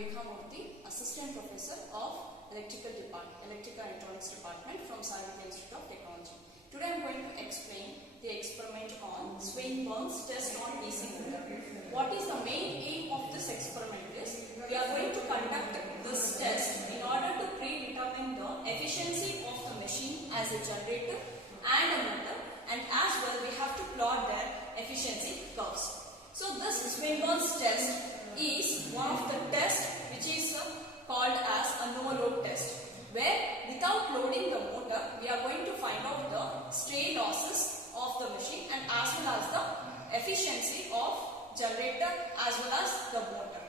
Rekha Murthy, Assistant Professor of Electrical and Electronics Department from Sarathy Institute of Technology. Today I am going to explain the experiment on Swinburne's test on DC motor. What is the main aim of this experiment is we are going to conduct this test in order to predetermine the efficiency of the machine as a generator and a motor, and as well we have to plot their efficiency curves. So this Swinburne's test is one of the tests which is called as a no-load test, where without loading the motor we are going to find out the stray losses of the machine and as well as the efficiency of generator as well as the motor.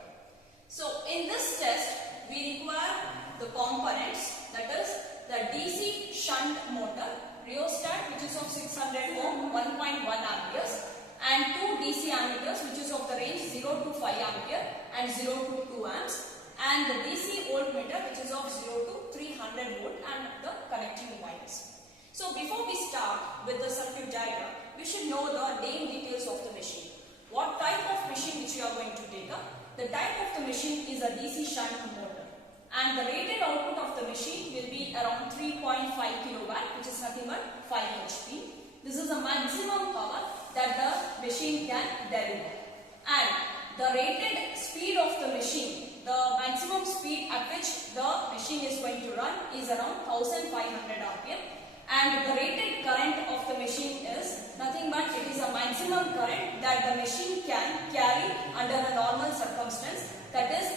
So in this test we require the components, that is the DC shunt motor, rheostat which is of 600 ohm 1.1 amperes, and two DC ammeters which is of the range 0 to 5 ampere and 0 to 2 amps, and the DC voltmeter which is of 0 to 300 volt and the connecting wires. So before we start with the circuit diagram, we should know the name details of the machine. What type of machine which we are going to take up? The type of the machine is a DC shunt motor, and the rated output of the machine will be around 3.5 kilowatt, which is nothing but 5 HP. This is the maximum power that the machine can deliver, and the rated speed of the machine, the maximum speed at which the machine is going to run is around 1500 RPM, and the rated current of the machine is nothing but it is a maximum current that the machine can carry under a normal circumstance, that is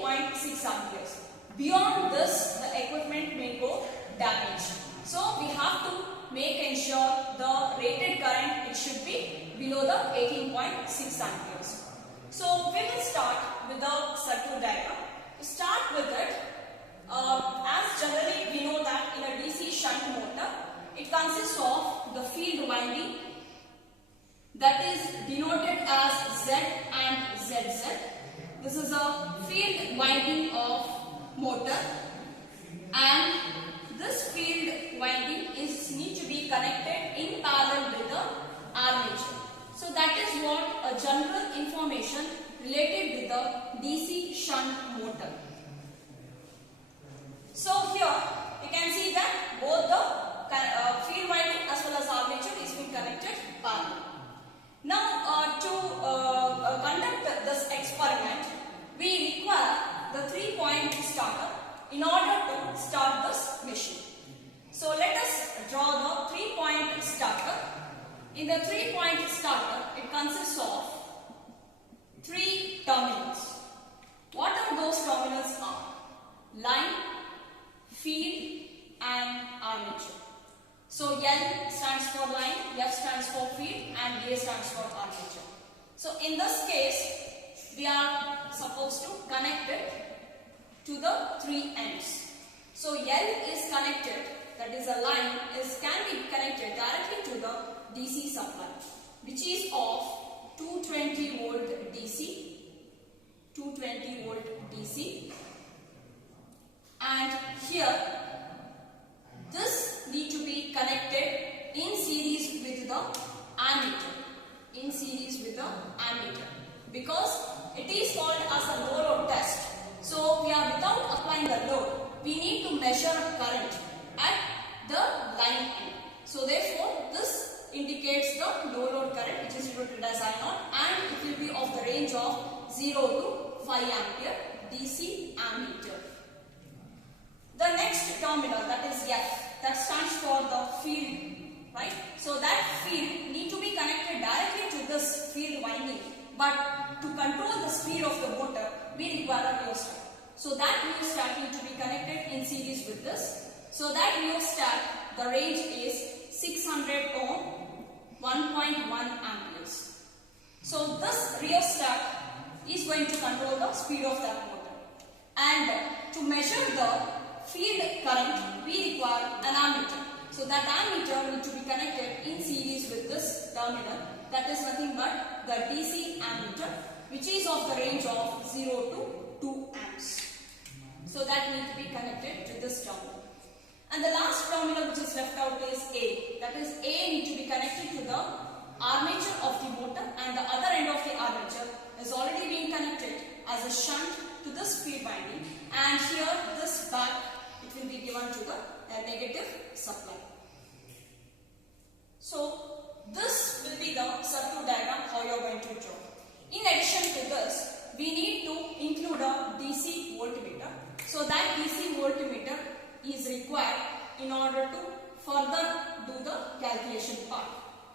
18.6 amperes. Beyond this the equipment may go damaged. So we have to make ensure the rated current it should be below the 18.6 amperes. So we will start with the circuit diagram. To start with it, as generally we know that in a DC shunt motor, it consists of the field winding that is denoted as Z and ZZ. This is a field winding of motor, and this field winding need to be connected in parallel with the armature. So that is what a general information related with the DC shunt motor. So here you can see that both the field winding as well as armature is being connected parallel. Now to conduct this experiment, we require the 3-point starter in order to start this machine. So let us draw the 3-point starter. In the 3-point starter, it consists of 3 terminals. What are those terminals are? Line, field and armature. So L stands for line, F stands for field and A stands for armature. So in this case, we are supposed to connect it to the 3 ends. So L is connected, that is a line can be connected directly to the DC supply, which is of 220 volt DC, 220 volt DC, and here this need to be connected in series with the ammeter, because it is called as a no load test. So we are without applying the load, we need to measure current at the line end. So therefore this indicates the no load current which is denoted as I0, and it will be of the range of 0 to 5 ampere DC ammeter. The next terminal, that is F, that stands for the field, right? So that field need to be connected directly to this field winding, but to control the speed of the motor we require a rheostat. So that rheostat need to be connected in series with this. So that rheostat, the range is 600 ohm 1.1 amperes. So this rheostat is going to control the speed of that motor, and to measure the field current we require an ammeter. So that ammeter need to be connected in series with this terminal, that is nothing but the DC ammeter, which is of the range of 0 to 2 amps. So that need to be connected to this terminal. And the last terminal which is left out is A. That is A need to be connected to the armature of the motor, and the other end of the armature is already being connected as a shunt to this field winding, and here this back it will be given to the negative supply. So this will be the circuit diagram how you are going to draw. In addition to this, we need to include a DC voltmeter. So that DC voltmeter is required in order to further do the calculation part.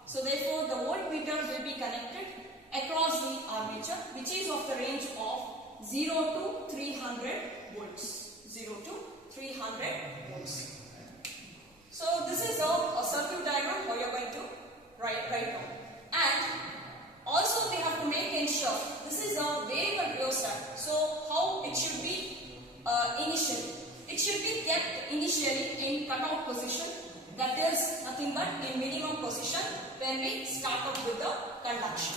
So therefore the voltmeter will be connected across the armature, which is of the range of 0 to 300 volts. 0 to 300 volts. So this is a circuit diagram how you are going to write down. And also we have to make ensure this is a variable rheostat. So how it should be initially? It should be kept initially in cutout position, that is nothing but in minimum position when we start up with the conduction.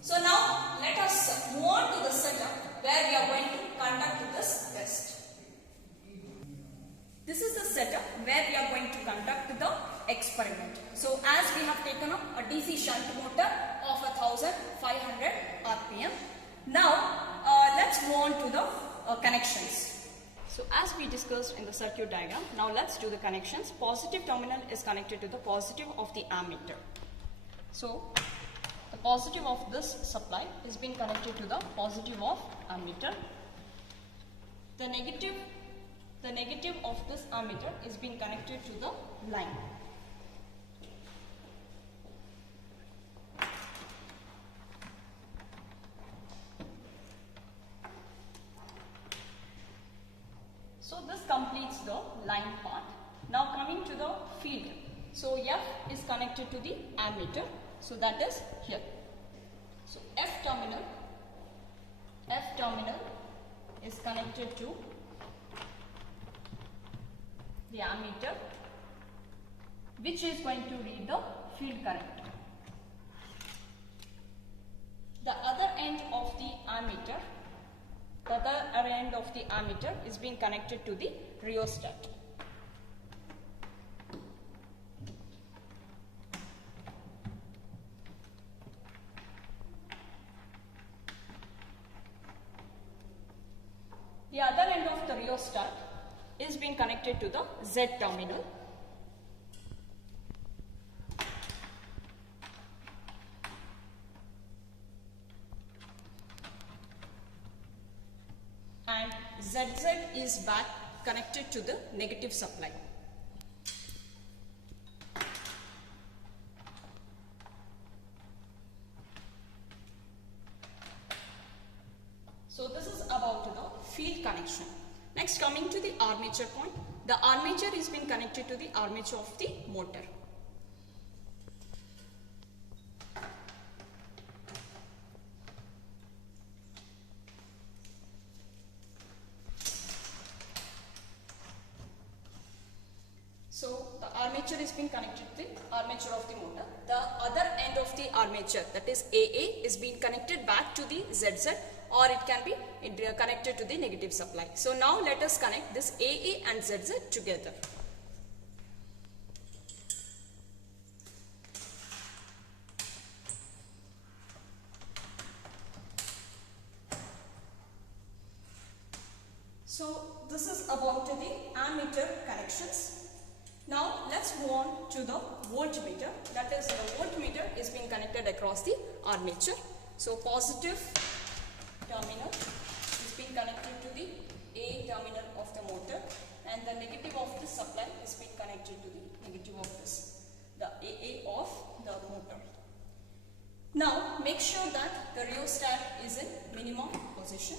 So now let us move on to the setup where we are going to conduct this test. This is the setup where we are going to conduct the experiment. So as we have taken up a DC shunt motor of 1500 RPM. Now let's move on to the connections. So as we discussed in the circuit diagram, now let's do the connections. Positive terminal is connected to the positive of the ammeter. So the positive of this supply is being connected to the positive of ammeter. The negative of this ammeter is being connected to the line. So this completes the line part. Now coming to the field. So F is connected to the ammeter. So that is here. So F terminal is connected to the ammeter, which is going to read the field current. The other end of the ammeter is being connected to the rheostat. The other end of the rheostat is being connected to the Z terminal. And ZZ is back connected to the negative supply. So this is about the field connection. Next, coming to the armature point, the armature is being connected to the armature of the motor. So the armature is being connected to the armature of the motor. The other end of the armature, that is AA, is being connected back to the ZZ, or it can be connected to the negative supply. So now let us connect this AA and ZZ together. So this is about the ammeter connections. Now let's move on to the voltmeter. That is, the voltmeter is being connected across the armature. So positive terminal is being connected to the A terminal of the motor, and the negative of the supply is being connected to the negative of this, the AA of the motor. Now make sure that the rheostat is in minimum position,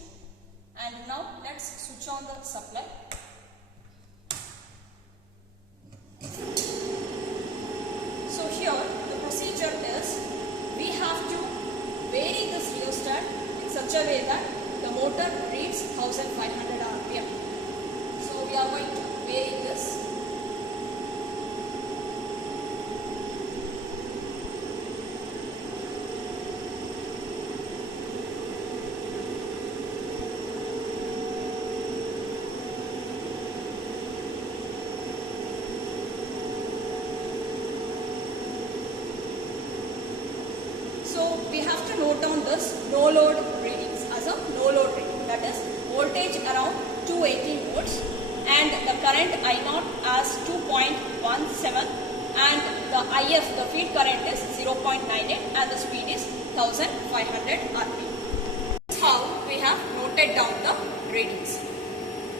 and now let's switch on the supply. So here the procedure is, we have to vary this rheostat in such a way that the motor reads 1500 RPM. So we are going to vary this. So we have to note down this no load readings as a no load reading, that is voltage amperes, and the current I0 as 2.17, and the IF, the field current is 0.98, and the speed is 1500 rpm. This is how we have noted down the readings.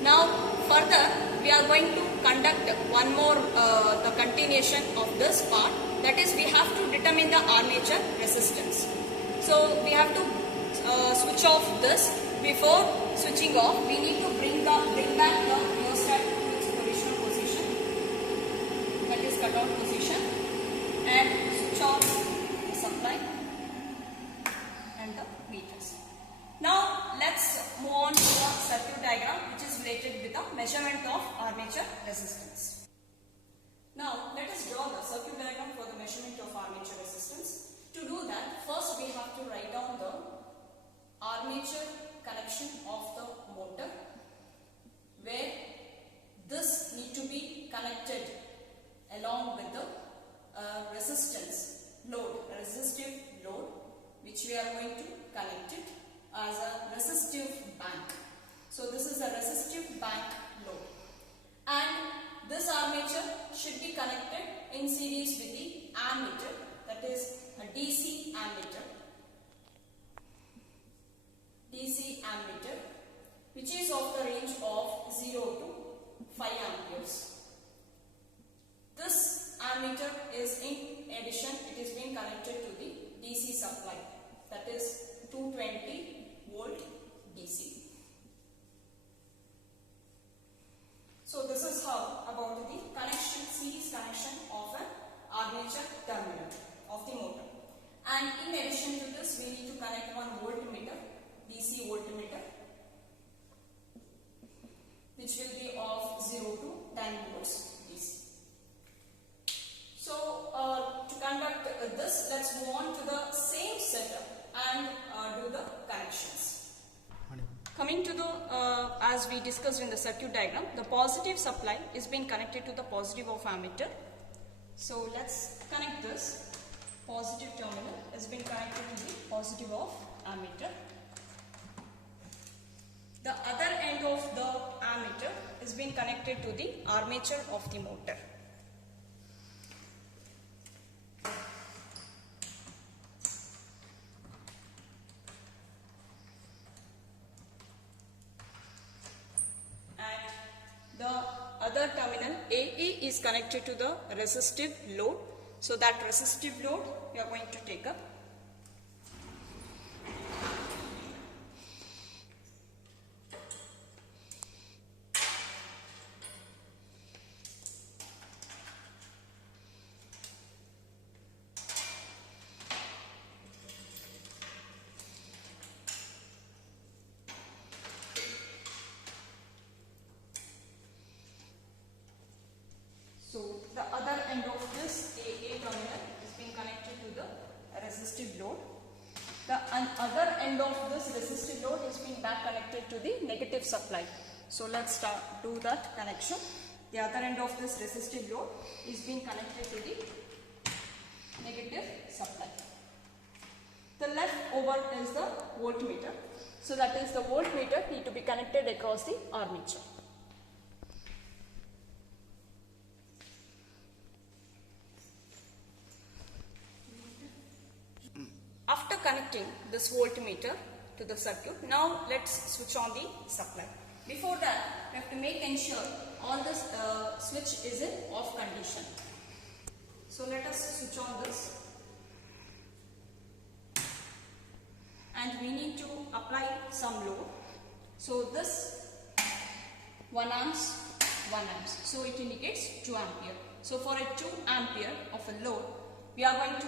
Now further we are going to conduct one more the continuation of this part, that is we have to determine the armature resistance. So we have to switch off this. Before switching off, we need to bring back the rheostat to its original position, that is cutout position, and switch off the supply and the meters. Now let's move on to the circuit diagram, which is related with the measurement of armature resistance. Now let us draw the circuit diagram for the measurement of armature resistance. To do that, first we have to write down the armature connection of the motor, where this need to be connected along with the resistance load, resistive load, which we are going to connect it as a resistive bank. So this is a resistive bank load, and this armature should be connected in series with the ammeter, that is a DC ammeter, which is of the range of 0 to 5 amperes. This ammeter is in addition, it is being connected to the DC supply, that is 220 volt DC. So this is how about the connection, series connection of an armature terminal of the motor. And in addition to this, we need to connect one voltmeter, DC voltmeter, which will be of 0 to 10 volts DC. So to conduct this, let's move on to the same setup and do the connections. Coming to the, as we discussed in the circuit diagram, the positive supply is being connected to the positive of ammeter. So let's connect this. Positive terminal is being connected to the positive of ammeter. The other end of the ammeter is being connected to the armature of the motor. And the other terminal AA is connected to the resistive load. So that resistive load we are going to take up. So the other end of this AA terminal is being connected to the resistive load. The other end of this resistive load is being back connected to the negative supply. So let's do that connection. The other end of this resistive load is being connected to the negative supply. The left over is the voltmeter. So that is the voltmeter need to be connected across the armature. After connecting this voltmeter to the circuit, now let's switch on the supply. Before that, we have to make ensure all this switch is in off condition. So let us switch on this, and we need to apply some load. So this 1 amps, 1 amps. So it indicates 2 ampere. So for a 2 ampere of a load, we are going to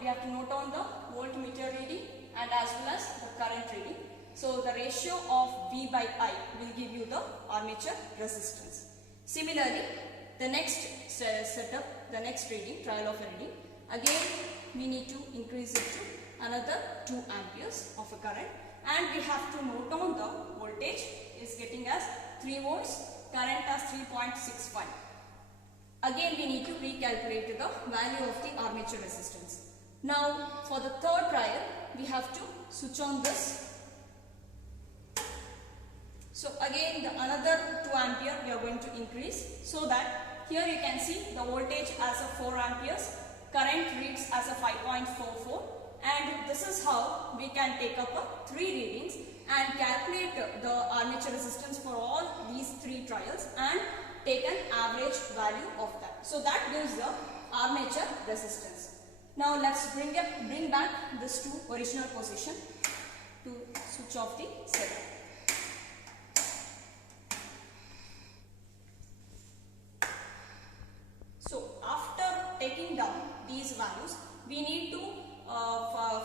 we have to note down the voltmeter reading and as well as the current reading. So the ratio of V by I will give you the armature resistance. Similarly, the next setup, the next reading, trial of a reading, again we need to increase it to another 2 amperes of a current, and we have to note down the voltage is getting as 3 volts, current as 3.65. Again we need to recalculate the value of the armature resistance. Now for the third trial we have to switch on this. So again the another 2 ampere we are going to increase, so that here you can see the voltage as a 4 amperes, current reads as a 5.44, and this is how we can take up 3 readings and calculate the armature resistance for all these 3 trials and take an average value of that. So that gives the armature resistance. Now let's bring back this to original position to switch off the circuit. So after taking down these values, we need to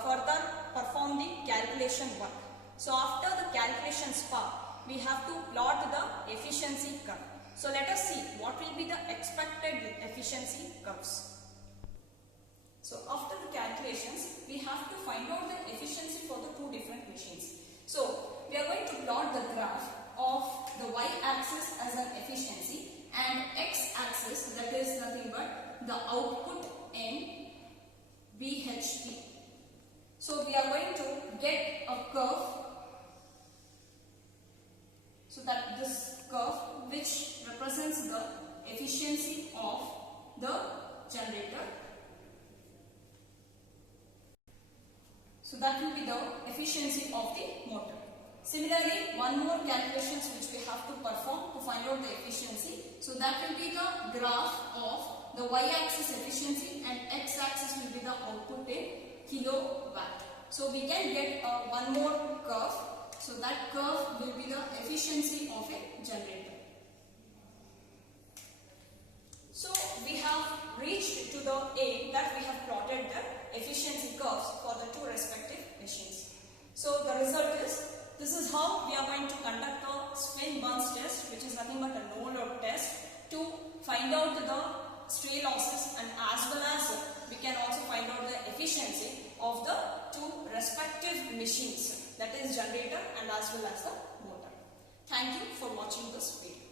further perform the calculation work. So after the calculations part, we have to plot the efficiency curve. So let us see what will be the expected efficiency curves. So after the calculations, we have to find out the efficiency for the 2 different machines. So we are going to plot the graph of the y-axis as an efficiency and x-axis, that is nothing but the output in VHP. So we are going to get a curve, so that this curve which represents the efficiency of the generator. So that will be the efficiency of the motor. Similarly, one more calculations which we have to perform to find out the efficiency. So that will be the graph of the y-axis efficiency and x-axis will be the output in kilowatt. So we can get one more curve. So that curve will be the efficiency of a generator. So we have reached to the aim that we have plotted the efficiency curves for the 2 respective machines. So the result is, this is how we are going to conduct the Swinburne's test, which is nothing but a no-load test, to find out the stray losses, and as well as we can also find out the efficiency of the 2 respective machines, that is generator and as well as the motor. Thank you for watching this video.